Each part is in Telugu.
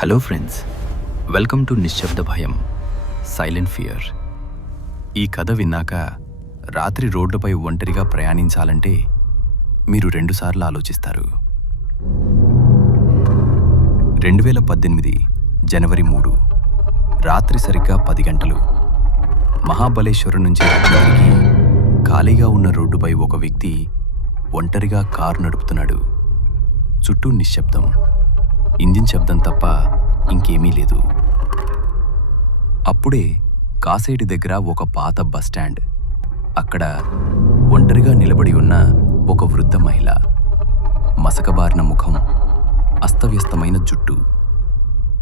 హలో ఫ్రెండ్స్, వెల్కమ్ టు నిశ్శబ్ద భయం, సైలెంట్ ఫియర్. ఈ కథ విన్నాక రాత్రి రోడ్డుపై ఒంటరిగా ప్రయాణించాలంటే మీరు రెండుసార్లు ఆలోచిస్తారు. 2018 జనవరి 3 రాత్రి సరిగ్గా 10 గంటలు. మహాబలేశ్వరం నుంచి రత్నగిరికి ఖాళీగా ఉన్న రోడ్డుపై ఒక వ్యక్తి ఒంటరిగా కారు నడుపుతున్నాడు. చుట్టూ నిశ్శబ్దం, ఇంజిన్ శబ్దం తప్ప ఇంకేమీ లేదు. అప్పుడే కాసేటి దగ్గర ఒక పాత బస్టాండ్. అక్కడ ఒంటరిగా నిలబడి ఉన్న ఒక వృద్ధ మహిళ. మసకబారిన ముఖం, అస్తవ్యస్తమైన జుట్టు,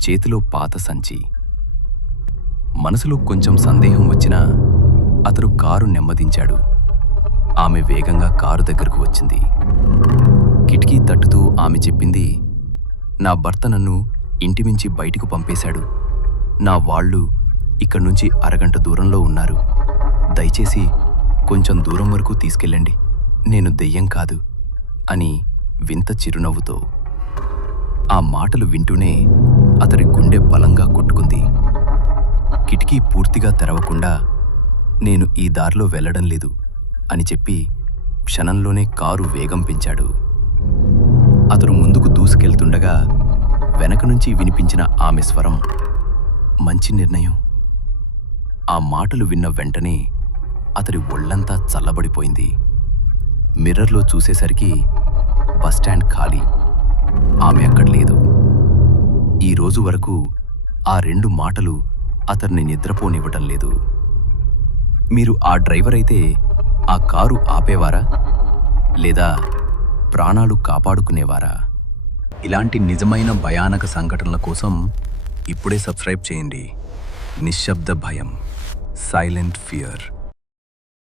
చేతిలో పాత సంచి. మనసులో కొంచెం సందేహం వచ్చినా అతడు కారు నెమ్మదించాడు. ఆమె వేగంగా కారు దగ్గరకు వచ్చింది. కిటికీ తట్టుతూ ఆమె చెప్పింది, నా భర్త నన్ను ఇంటిమించి బయటికి పంపేశాడు. నా వాళ్ళు ఇక్కడ్నుంచి అరగంట దూరంలో ఉన్నారు. దయచేసి కొంచెం దూరం వరకు తీసుకెళ్ళండి. నేను దెయ్యం కాదు అని వింత చిరునవ్వుతో. ఆ మాటలు వింటూనే అతడి గుండె బలంగా కొట్టుకుంది. కిటికీ పూర్తిగా తెరవకుండా నేను ఈ దారిలో వెళ్ళడం లేదు అని చెప్పి క్షణంలోనే కారు వేగం పెంచాడు. అతను ముందుకు దూసుకెళ్తుండగా వెనక నుంచి వినిపించిన ఆమె స్వరం, మంచి నిర్ణయం. ఆ మాటలు విన్న వెంటనే అతడి ఒళ్లంతా చల్లబడిపోయింది. మిర్రర్లో చూసేసరికి బస్టాండ్ ఖాళీ. ఆమె అక్కడ లేదు. ఈ రోజు వరకు ఆ 2 మాటలు అతన్ని నిద్రపోనివ్వటం లేదు. మీరు ఆ డ్రైవర్ అయితే ఆ కారు ఆపేవారా, లేదా ప్రాణాలు కాపాడుకునేవారా? ఇలాంటి నిజమైన భయానక సంఘటనల కోసం ఇప్పుడే సబ్స్క్రైబ్ చేయండి. నిశ్శబ్ద భయం, సైలెంట్ ఫియర్.